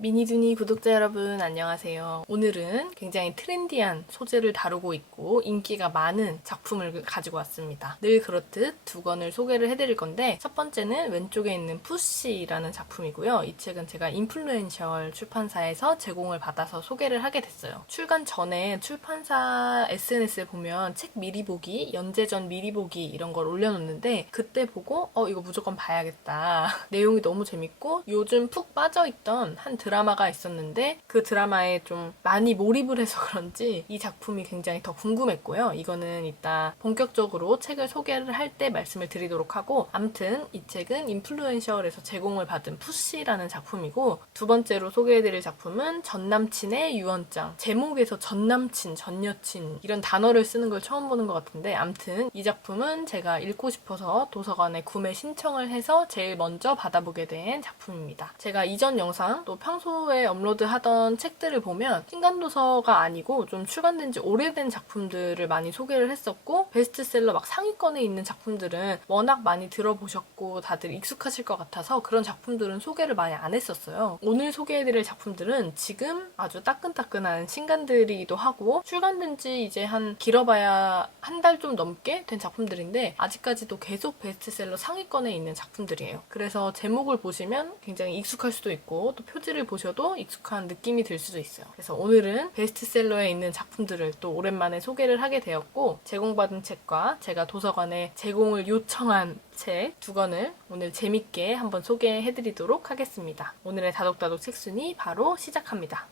미니두니 구독자 여러분 안녕하세요. 오늘은 굉장히 트렌디한 소재를 다루고 있고 인기가 많은 작품을 가지고 왔습니다. 늘 그렇듯 두 권을 소개를 해드릴 건데 첫 번째는 왼쪽에 있는 푸시라는 작품이고요. 이 책은 제가 인플루엔셜 출판사에서 제공을 받아서 소개를 하게 됐어요. 출간 전에 출판사 SNS에 보면 책 미리 보기, 연재전 미리 보기 이런 걸 올려놓는데 그때 보고 이거 무조건 봐야겠다. 내용이 너무 재밌고 요즘 푹 빠져있던 한 드라마가 있었는데 그 드라마에 좀 많이 몰입을 해서 그런지 이 작품이 굉장히 더 궁금했고요. 이거는 이따 본격적으로 책을 소개를 할 때 말씀을 드리도록 하고 암튼 이 책은 인플루엔셜에서 제공을 받은 푸시라는 작품이고 두 번째로 소개해드릴 작품은 전남친의 유언장. 제목에서 전남친, 전여친 이런 단어를 쓰는 걸 처음 보는 것 같은데 암튼 이 작품은 제가 읽고 싶어서 도서관에 구매 신청을 해서 제일 먼저 받아보게 된 작품입니다. 제가 이전 영상 또 평소에 업로드하던 책들을 보면 신간도서가 아니고 좀 출간된 지 오래된 작품들을 많이 소개를 했었고 베스트셀러 막 상위권에 있는 작품들은 워낙 많이 들어보셨고 다들 익숙하실 것 같아서 그런 작품들은 소개를 많이 안 했었어요. 오늘 소개해드릴 작품들은 지금 아주 따끈따끈한 신간들이기도 하고 출간된 지 이제 한 길어봐야 한 달 좀 넘게 된 작품들인데 아직까지도 계속 베스트셀러 상위권에 있는 작품들이에요. 그래서 제목을 보시면 굉장히 익숙할 수도 있고 또 표지를 보셔도 익숙한 느낌이 들 수도 있어요. 그래서 오늘은 베스트셀러에 있는 작품들을 또 오랜만에 소개를 하게 되었고 제공받은 책과 제가 도서관에 제공을 요청한 책 두 권을 오늘 재밌게 한번 소개해드리도록 하겠습니다. 오늘의 다독다독 책순위 바로 시작합니다.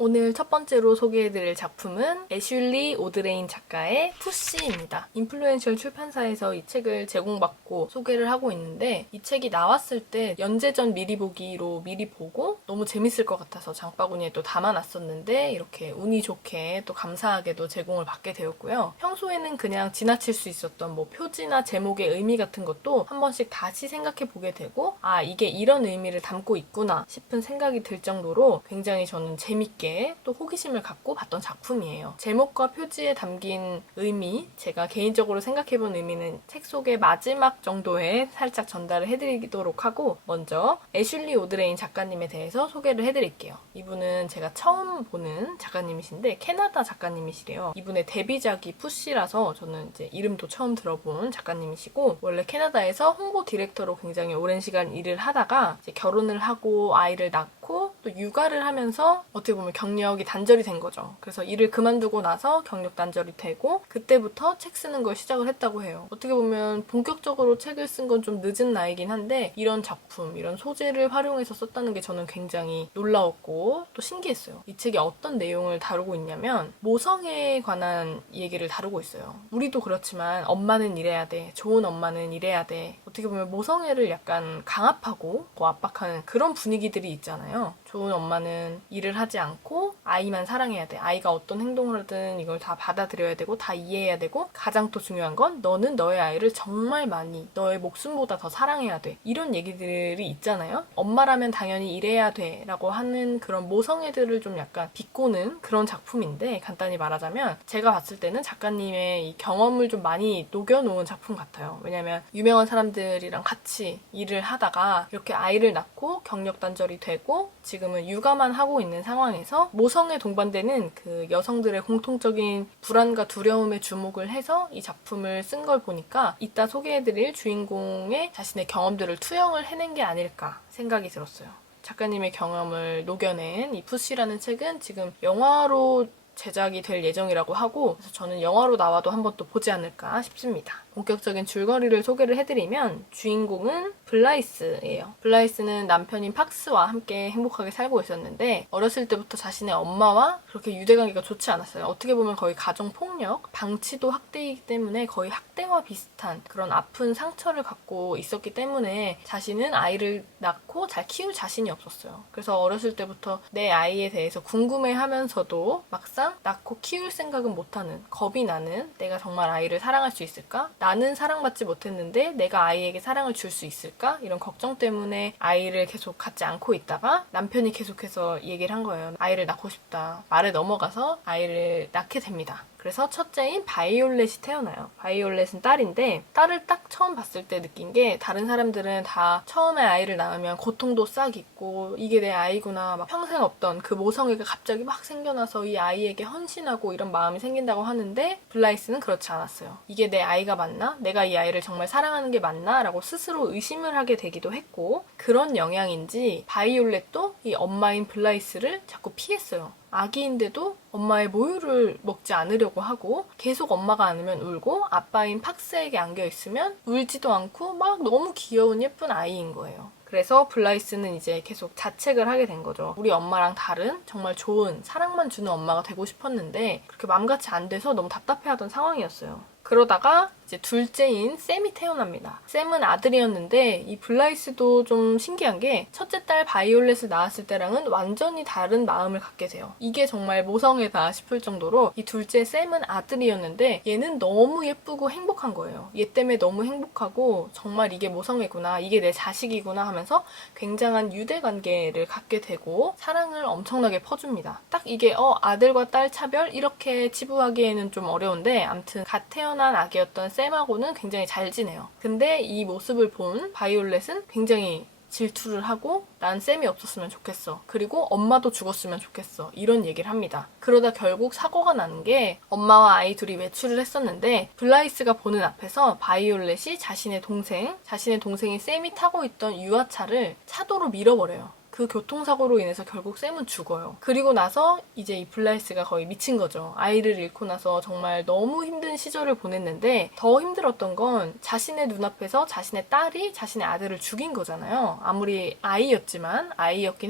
오늘 첫 번째로 소개해드릴 작품은 애슐리 오드레인 작가의 푸시입니다. 인플루엔셜 출판사에서 이 책을 제공받고 소개를 하고 있는데 이 책이 나왔을 때 연재전 미리 보기로 미리 보고 너무 재밌을 것 같아서 장바구니에 또 담아놨었는데 이렇게 운이 좋게 또 감사하게도 제공을 받게 되었고요. 평소에는 그냥 지나칠 수 있었던 뭐 표지나 제목의 의미 같은 것도 한 번씩 다시 생각해 보게 되고 이게 이런 의미를 담고 있구나 싶은 생각이 들 정도로 굉장히 저는 재밌게 또 호기심을 갖고 봤던 작품이에요. 제목과 표지에 담긴 의미, 제가 개인적으로 생각해본 의미는 책 속의 마지막 정도에 살짝 전달을 해드리도록 하고 먼저 애슐리 오드레인 작가님에 대해서 소개를 해드릴게요. 이분은 제가 처음 보는 작가님이신데 캐나다 작가님이시래요. 이분의 데뷔작이 푸시라서 저는 이제 이름도 처음 들어본 작가님이시고 원래 캐나다에서 홍보 디렉터로 굉장히 오랜 시간 일을 하다가 이제 결혼을 하고 아이를 낳고 또 육아를 하면서 어떻게 보면 경력이 단절이 된 거죠. 그래서 일을 그만두고 나서 경력 단절이 되고 그때부터 책 쓰는 걸 시작을 했다고 해요. 어떻게 보면 본격적으로 책을 쓴 건 좀 늦은 나이긴 한데 이런 작품, 이런 소재를 활용해서 썼다는 게 저는 굉장히 놀라웠고 또 신기했어요. 이 책이 어떤 내용을 다루고 있냐면 모성애에 관한 얘기를 다루고 있어요. 우리도 그렇지만 엄마는 이래야 돼, 좋은 엄마는 이래야 돼. 어떻게 보면 모성애를 약간 강압하고 압박하는 그런 분위기들이 있잖아요. 좋은 엄마는 일을 하지 않고 아이만 사랑해야 돼. 아이가 어떤 행동을 하든 이걸 다 받아들여야 되고 다 이해해야 되고 가장 또 중요한 건 너는 너의 아이를 정말 많이 너의 목숨보다 더 사랑해야 돼. 이런 얘기들이 있잖아요. 엄마라면 당연히 이래야 돼 라고 하는 그런 모성애들을 좀 약간 비꼬는 그런 작품인데 간단히 말하자면 제가 봤을 때는 작가님의 이 경험을 좀 많이 녹여놓은 작품 같아요. 왜냐면 유명한 사람들이랑 같이 일을 하다가 이렇게 아이를 낳고 경력 단절이 되고 지금은 육아만 하고 있는 상황에서 모성에 동반되는 그 여성들의 공통적인 불안과 두려움에 주목을 해서 이 작품을 쓴 걸 보니까 이따 소개해드릴 주인공의 자신의 경험들을 투영을 해낸 게 아닐까 생각이 들었어요. 작가님의 경험을 녹여낸 이 푸시라는 책은 지금 영화로 제작이 될 예정이라고 하고 그래서 저는 영화로 나와도 한번 또 보지 않을까 싶습니다. 본격적인 줄거리를 소개를 해드리면 주인공은 블라이스예요. 블라이스는 남편인 팍스와 함께 행복하게 살고 있었는데 어렸을 때부터 자신의 엄마와 그렇게 유대관계가 좋지 않았어요. 어떻게 보면 거의 가정폭력, 방치도 학대이기 때문에 거의 학대와 비슷한 그런 아픈 상처를 갖고 있었기 때문에 자신은 아이를 낳고 잘 키울 자신이 없었어요. 그래서 어렸을 때부터 내 아이에 대해서 궁금해하면서도 막상 낳고 키울 생각은 못하는, 겁이 나는 내가 정말 아이를 사랑할 수 있을까? 나는 사랑받지 못했는데 내가 아이에게 사랑을 줄 수 있을까? 이런 걱정 때문에 아이를 계속 갖지 않고 있다가 남편이 계속해서 얘기를 한 거예요. 아이를 낳고 싶다. 말에 넘어가서 아이를 낳게 됩니다. 그래서 첫째인 바이올렛이 태어나요. 바이올렛은 딸인데 딸을 딱 처음 봤을 때 느낀 게 다른 사람들은 다 처음에 아이를 낳으면 고통도 싹 있고 이게 내 아이구나 막 평생 없던 그 모성애가 갑자기 막 생겨나서 이 아이에게 헌신하고 이런 마음이 생긴다고 하는데 블라이스는 그렇지 않았어요. 이게 내 아이가 맞나? 내가 이 아이를 정말 사랑하는 게 맞나? 라고 스스로 의심을 하게 되기도 했고 그런 영향인지 바이올렛도 이 엄마인 블라이스를 자꾸 피했어요. 아기인데도 엄마의 모유를 먹지 않으려고 하고 계속 엄마가 안으면 울고 아빠인 팍스에게 안겨있으면 울지도 않고 막 너무 귀여운 예쁜 아이인 거예요. 그래서 블라이스는 이제 계속 자책을 하게 된 거죠. 우리 엄마랑 다른 정말 좋은 사랑만 주는 엄마가 되고 싶었는데 그렇게 마음같이 안 돼서 너무 답답해하던 상황이었어요. 그러다가 이제 둘째인 샘이 태어납니다. 샘은 아들이었는데 이 블라이스도 좀 신기한 게 첫째 딸 바이올렛을 낳았을 때랑은 완전히 다른 마음을 갖게 돼요. 이게 정말 모성애다 싶을 정도로 이 둘째 샘은 아들이었는데 얘는 너무 예쁘고 행복한 거예요. 얘 때문에 너무 행복하고 정말 이게 모성애구나, 이게 내 자식이구나 하면서 굉장한 유대관계를 갖게 되고 사랑을 엄청나게 퍼줍니다. 딱 이게 아들과 딸 차별 이렇게 치부하기에는 좀 어려운데 아무튼 갓 태어난 아기였던 샘하고는 굉장히 잘 지내요. 근데 이 모습을 본 바이올렛은 굉장히 질투를 하고 난 샘이 없었으면 좋겠어. 그리고 엄마도 죽었으면 좋겠어. 이런 얘기를 합니다. 그러다 결국 사고가 나는 게 엄마와 아이 둘이 외출을 했었는데 블라이스가 보는 앞에서 바이올렛이 자신의 동생인 샘이 타고 있던 유아차를 차도로 밀어버려요. 그 교통사고로 인해서 결국 샘은 죽어요. 그리고 나서 이제 이 블라이스가 거의 미친 거죠. 아이를 잃고 나서 정말 너무 힘든 시절을 보냈는데 더 힘들었던 건 자신의 눈앞에서 자신의 딸이 자신의 아들을 죽인 거잖아요. 아무리 아이였긴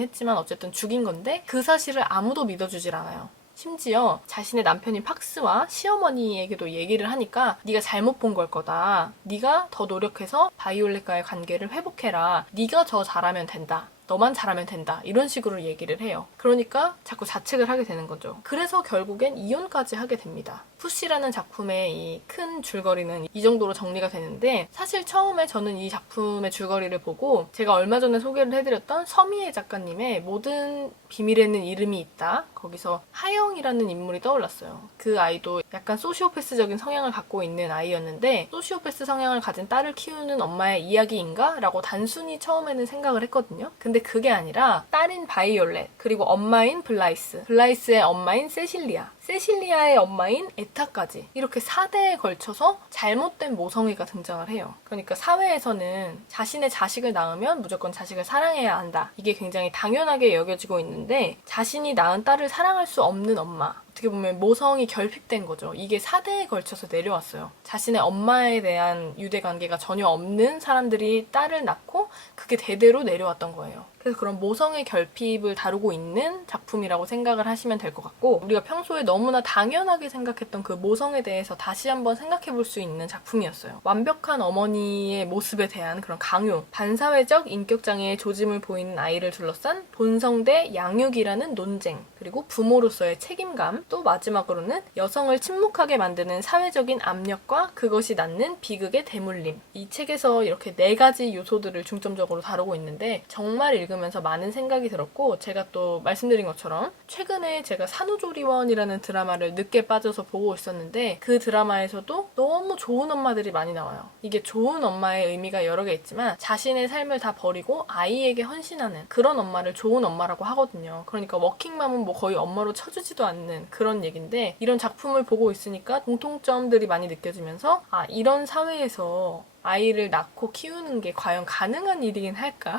했지만 어쨌든 죽인 건데 그 사실을 아무도 믿어주질 않아요. 심지어 자신의 남편인 팍스와 시어머니에게도 얘기를 하니까 네가 잘못 본 걸 거다. 네가 더 노력해서 바이올렛과의 관계를 회복해라. 네가 더 잘하면 된다. 너만 잘하면 된다. 이런 식으로 얘기를 해요. 그러니까 자꾸 자책을 하게 되는 거죠. 그래서 결국엔 이혼까지 하게 됩니다. 푸시라는 작품의 이 큰 줄거리는 이 정도로 정리가 되는데 사실 처음에 저는 이 작품의 줄거리를 보고 제가 얼마 전에 소개를 해드렸던 서미애 작가님의 모든 비밀에는 이름이 있다. 거기서 하영이라는 인물이 떠올랐어요. 그 아이도 약간 소시오패스적인 성향을 갖고 있는 아이였는데 소시오패스 성향을 가진 딸을 키우는 엄마의 이야기인가? 라고 단순히 처음에는 생각을 했거든요. 근데 그게 아니라 딸인 바이올렛 그리고 엄마인 블라이스의 엄마인 세실리아의 엄마인 에타까지 이렇게 4대에 걸쳐서 잘못된 모성애가 등장을 해요. 그러니까 사회에서는 자신의 자식을 낳으면 무조건 자식을 사랑해야 한다. 이게 굉장히 당연하게 여겨지고 있는데 자신이 낳은 딸을 사랑할 수 없는 엄마 어떻게 보면 모성이 결핍된 거죠. 이게 4대에 걸쳐서 내려왔어요. 자신의 엄마에 대한 유대관계가 전혀 없는 사람들이 딸을 낳고 그게 대대로 내려왔던 거예요. 그래서 그런 모성의 결핍을 다루고 있는 작품이라고 생각을 하시면 될 것 같고 우리가 평소에 너무나 당연하게 생각했던 그 모성에 대해서 다시 한번 생각해 볼 수 있는 작품이었어요. 완벽한 어머니의 모습에 대한 그런 강요, 반사회적 인격장애의 조짐을 보이는 아이를 둘러싼 본성 대 양육이라는 논쟁, 그리고 부모로서의 책임감, 또 마지막으로는 여성을 침묵하게 만드는 사회적인 압력과 그것이 낳는 비극의 대물림. 이 책에서 이렇게 4가지 요소들을 중점적으로 다루고 있는데 정말 읽으면서 많은 생각이 들었고 제가 또 말씀드린 것처럼 최근에 제가 산후조리원이라는 드라마를 늦게 빠져서 보고 있었는데 그 드라마에서도 너무 좋은 엄마들이 많이 나와요. 이게 좋은 엄마의 의미가 여러 개 있지만 자신의 삶을 다 버리고 아이에게 헌신하는 그런 엄마를 좋은 엄마라고 하거든요. 그러니까 워킹맘은 뭐 거의 엄마로 쳐주지도 않는 그런 얘기인데 이런 작품을 보고 있으니까 공통점들이 많이 느껴지면서 이런 사회에서 아이를 낳고 키우는 게 과연 가능한 일이긴 할까?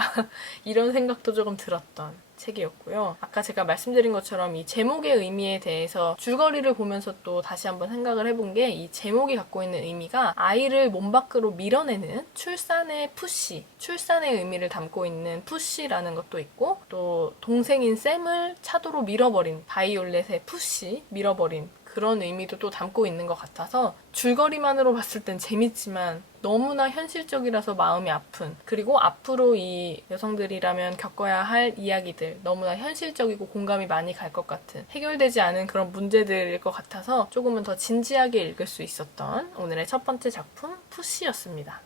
이런 생각도 조금 들었던 책이었고요. 아까 제가 말씀드린 것처럼 이 제목의 의미에 대해서 줄거리를 보면서 또 다시 한번 생각을 해본 게 이 제목이 갖고 있는 의미가 아이를 몸 밖으로 밀어내는 출산의 의미를 담고 있는 푸시라는 것도 있고 또 동생인 샘을 차도로 밀어버린 바이올렛의 밀어버린 그런 의미도 또 담고 있는 것 같아서 줄거리만으로 봤을 땐 재밌지만 너무나 현실적이라서 마음이 아픈 그리고 앞으로 이 여성들이라면 겪어야 할 이야기들 너무나 현실적이고 공감이 많이 갈 것 같은 해결되지 않은 그런 문제들일 것 같아서 조금은 더 진지하게 읽을 수 있었던 오늘의 첫 번째 작품 푸시였습니다.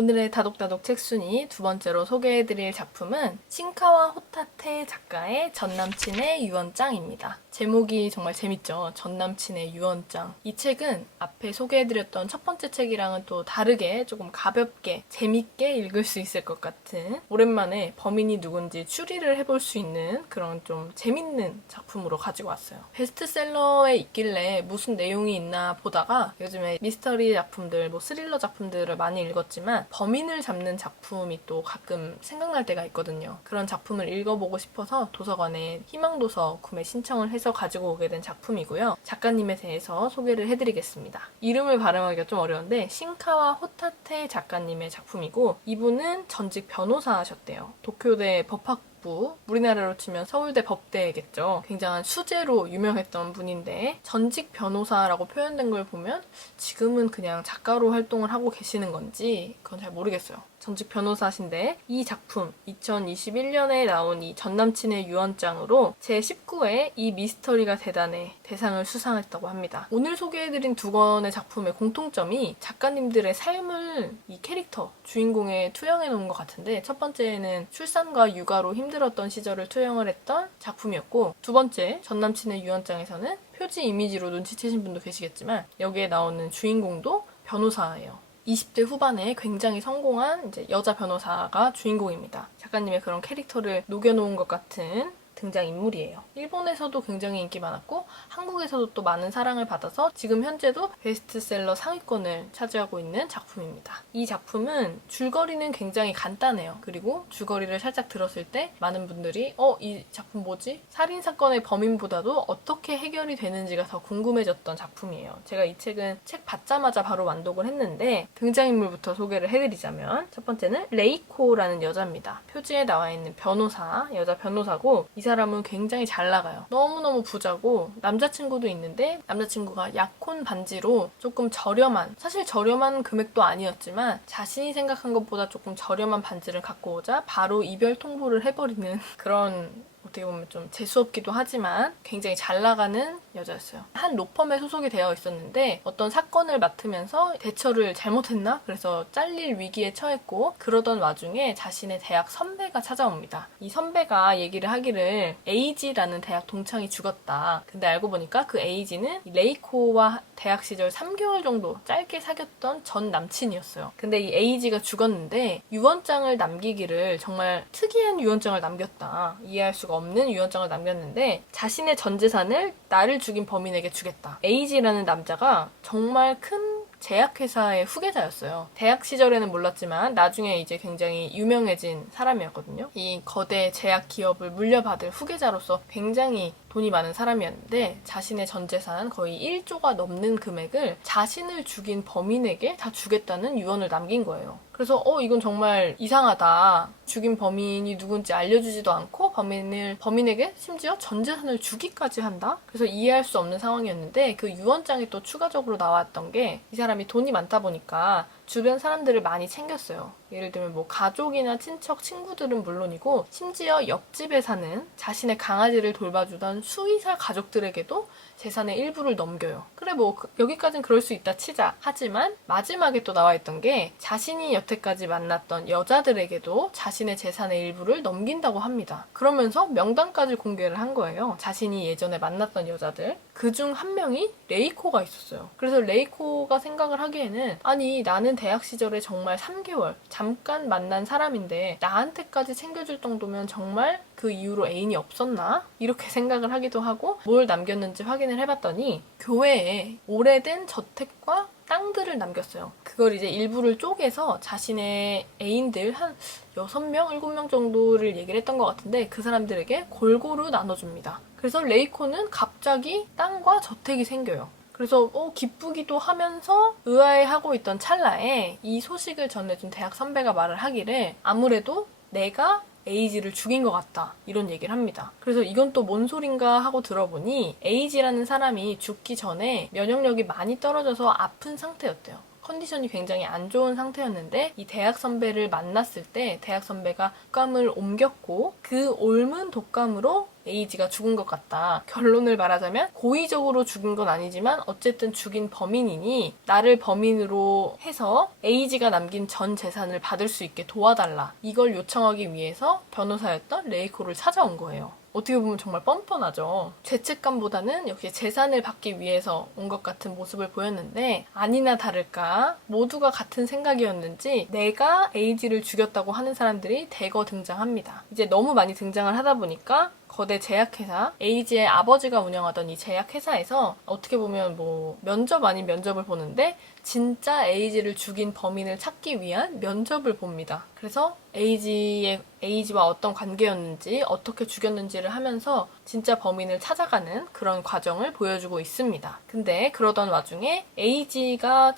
오늘의 다독다독 책순위 두 번째로 소개해드릴 작품은 신카와 호타테 작가의 전남친의 유언장입니다. 제목이 정말 재밌죠? 전남친의 유언장. 이 책은 앞에 소개해드렸던 첫 번째 책이랑은 또 다르게 조금 가볍게 재밌게 읽을 수 있을 것 같은, 오랜만에 범인이 누군지 추리를 해볼 수 있는 그런 좀 재밌는 작품으로 가지고 왔어요. 베스트셀러에 있길래 무슨 내용이 있나 보다가 요즘에 미스터리 작품들, 스릴러 작품들을 많이 읽었지만 범인을 잡는 작품이 또 가끔 생각날 때가 있거든요. 그런 작품을 읽어보고 싶어서 도서관에 희망도서 구매 신청을 해서 가지고 오게 된 작품이고요. 작가님에 대해서 소개를 해드리겠습니다. 이름을 발음하기가 좀 어려운데 신카와 호타테 작가님의 작품이고, 이분은 전직 변호사셨대요. 도쿄대 법학부, 우리나라로 치면 서울대 법대겠죠. 굉장한 수재로 유명했던 분인데, 전직 변호사라고 표현된 걸 보면 지금은 그냥 작가로 활동을 하고 계시는 건지 그건 잘 모르겠어요. 전직 변호사신데 이 작품 2021년에 나온 이 전남친의 유언장으로 제19회 이 미스터리가 대단해 대상을 수상했다고 합니다. 오늘 소개해드린 두 권의 작품의 공통점이 작가님들의 삶을 이 캐릭터, 주인공에 투영해 놓은 것 같은데, 첫 번째는 출산과 육아로 힘들었던 시절을 투영을 했던 작품이었고, 두 번째 전남친의 유언장에서는 표지 이미지로 눈치채신 분도 계시겠지만 여기에 나오는 주인공도 변호사예요. 20대 후반에 굉장히 성공한 이제 여자 변호사가 주인공입니다. 작가님의 그런 캐릭터를 녹여놓은 것 같은 등장인물이에요. 일본에서도 굉장히 인기 많았고 한국에서도 또 많은 사랑을 받아서 지금 현재도 베스트셀러 상위권을 차지하고 있는 작품입니다. 이 작품은 줄거리는 굉장히 간단해요. 그리고 줄거리를 살짝 들었을 때 많은 분들이 이 작품 뭐지? 살인사건의 범인보다도 어떻게 해결이 되는지가 더 궁금해졌던 작품이에요. 제가 이 책은 책 받자마자 바로 완독을 했는데, 등장인물부터 소개를 해드리자면 첫 번째는 레이코라는 여자입니다. 표지에 나와 있는 변호사, 여자 변호사고, 이 사람은 굉장히 잘 나가요. 너무너무 부자고 남자친구도 있는데 남자친구가 약혼 반지로 조금 저렴한, 사실 저렴한 금액도 아니었지만 자신이 생각한 것보다 조금 저렴한 반지를 갖고 오자 바로 이별 통보를 해버리는 그런, 어떻게 보면 좀 재수없기도 하지만 굉장히 잘 나가는 여자였어요. 한 로펌에 소속이 되어 있었는데 어떤 사건을 맡으면서 대처를 잘못했나? 그래서 잘릴 위기에 처했고, 그러던 와중에 자신의 대학 선배가 찾아옵니다. 이 선배가 얘기를 하기를 에이지라는 대학 동창이 죽었다. 근데 알고 보니까 그 에이지는 레이코와 대학 시절 3개월 정도 짧게 사귀었던 전 남친이었어요. 근데 이 에이지가 죽었는데 유언장을 남기기를, 정말 특이한 유언장을 남겼다. 이해할 수가 없는 유언장을 남겼는데 자신의 전 재산을 나를 죽인 범인에게 주겠다. 에이지라는 남자가 정말 큰 제약회사의 후계자였어요. 대학 시절에는 몰랐지만 나중에 이제 굉장히 유명해진 사람이었거든요. 이 거대 제약 기업을 물려받을 후계자로서 굉장히 돈이 많은 사람이었는데, 자신의 전 재산 거의 1조가 넘는 금액을 자신을 죽인 범인에게 다 주겠다는 유언을 남긴 거예요. 그래서 이건 정말 이상하다. 죽인 범인이 누군지 알려주지도 않고 범인에게 심지어 전 재산을 주기까지 한다? 그래서 이해할 수 없는 상황이었는데, 그 유언장에 또 추가적으로 나왔던 게, 이 사람이 돈이 많다 보니까 주변 사람들을 많이 챙겼어요. 예를 들면 가족이나 친척, 친구들은 물론이고 심지어 옆집에 사는 자신의 강아지를 돌봐주던 수의사 가족들에게도 재산의 일부를 넘겨요. 그래 여기까지는 그럴 수 있다 치자. 하지만 마지막에 또 나와 있던 게, 자신이 여태까지 만났던 여자들에게도 자신의 재산의 일부를 넘긴다고 합니다. 그러면서 명단까지 공개를 한 거예요. 자신이 예전에 만났던 여자들. 그중 한 명이 레이코가 있었어요. 그래서 레이코가 생각을 하기에는, 아니 나는 대학 시절에 정말 3개월 잠깐 만난 사람인데 나한테까지 챙겨줄 정도면 정말 그 이후로 애인이 없었나? 이렇게 생각을 하기도 하고, 뭘 남겼는지 확인을 해봤더니 교회에 오래된 저택과 땅들을 남겼어요. 그걸 이제 일부를 쪼개서 자신의 애인들 한 6명, 7명 정도를 얘기를 했던 것 같은데 그 사람들에게 골고루 나눠줍니다. 그래서 레이코는 갑자기 땅과 저택이 생겨요. 그래서 기쁘기도 하면서 의아해하고 있던 찰나에 이 소식을 전해준 대학 선배가 말을 하기를, 아무래도 내가 에이지를 죽인 것 같다, 이런 얘기를 합니다. 그래서 이건 또 뭔 소린가 하고 들어보니 에이지라는 사람이 죽기 전에 면역력이 많이 떨어져서 아픈 상태였대요. 컨디션이 굉장히 안 좋은 상태였는데 이 대학 선배를 만났을 때 대학 선배가 독감을 옮겼고 그 옮은 독감으로 에이지가 죽은 것 같다. 결론을 말하자면 고의적으로 죽은 건 아니지만 어쨌든 죽인 범인이니 나를 범인으로 해서 에이지가 남긴 전 재산을 받을 수 있게 도와달라. 이걸 요청하기 위해서 변호사였던 레이코를 찾아온 거예요. 어떻게 보면 정말 뻔뻔하죠. 죄책감보다는 역시 재산을 받기 위해서 온 것 같은 모습을 보였는데 아니나 다를까 모두가 같은 생각이었는지 내가 에이지를 죽였다고 하는 사람들이 대거 등장합니다. 이제 너무 많이 등장을 하다 보니까 거대 제약회사, 에이지의 아버지가 운영하던 이 제약회사에서 어떻게 보면 뭐 면접 아닌 면접을 보는데 진짜 에이지를 죽인 범인을 찾기 위한 면접을 봅니다. 그래서 에이지와 어떤 관계였는지, 어떻게 죽였는지를 하면서 진짜 범인을 찾아가는 그런 과정을 보여주고 있습니다. 근데 그러던 와중에 에이지가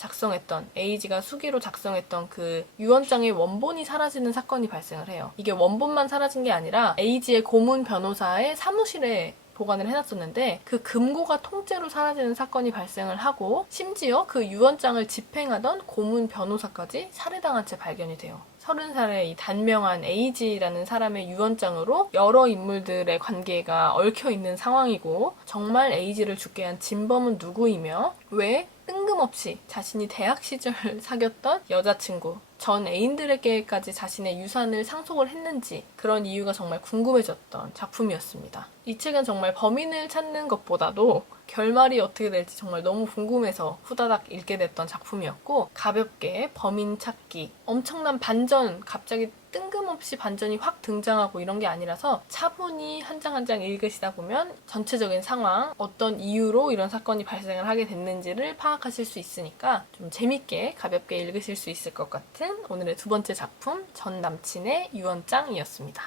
수기로 작성했던 그 유언장의 원본이 사라지는 사건이 발생을 해요. 이게 원본만 사라진 게 아니라 에이지의 고문 변호사의 사무실에 보관을 해놨었는데 그 금고가 통째로 사라지는 사건이 발생을 하고 심지어 그 유언장을 집행하던 고문 변호사까지 살해당한 채 발견이 돼요. 30살의 이 단명한 에이지라는 사람의 유언장으로 여러 인물들의 관계가 얽혀있는 상황이고 정말 에이지를 죽게 한 진범은 누구이며 왜 뜬금없이 자신이 대학 시절 사귀었던 여자친구, 전 애인들에게까지 자신의 유산을 상속을 했는지 그런 이유가 정말 궁금해졌던 작품이었습니다. 이 책은 정말 범인을 찾는 것보다도 결말이 어떻게 될지 정말 너무 궁금해서 후다닥 읽게 됐던 작품이었고 가볍게 범인 찾기, 엄청난 반전, 갑자기 뜬금없이 반전이 확 등장하고 이런 게 아니라서 차분히 한 장 한 장 읽으시다 보면 전체적인 상황, 어떤 이유로 이런 사건이 발생을 하게 됐는지를 파악하실 수 있으니까 좀 재밌게 가볍게 읽으실 수 있을 것 같은 오늘의 두 번째 작품, 전 남친의 유언장이었습니다.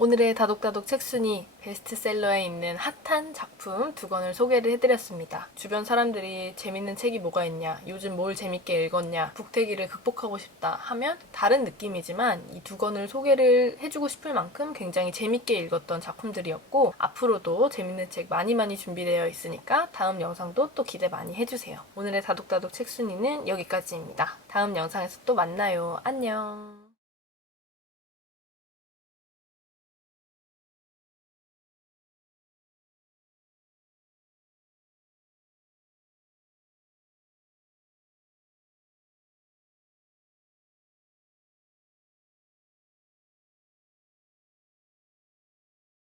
오늘의 다독다독 책순위 베스트셀러에 있는 핫한 작품 두 권을 소개를 해드렸습니다. 주변 사람들이 재밌는 책이 뭐가 있냐, 요즘 뭘 재밌게 읽었냐, 북태기를 극복하고 싶다 하면 다른 느낌이지만 이 두 권을 소개를 해주고 싶을 만큼 굉장히 재밌게 읽었던 작품들이었고 앞으로도 재밌는 책 많이 준비되어 있으니까 다음 영상도 또 기대 많이 해주세요. 오늘의 다독다독 책순위는 여기까지입니다. 다음 영상에서 또 만나요. 안녕.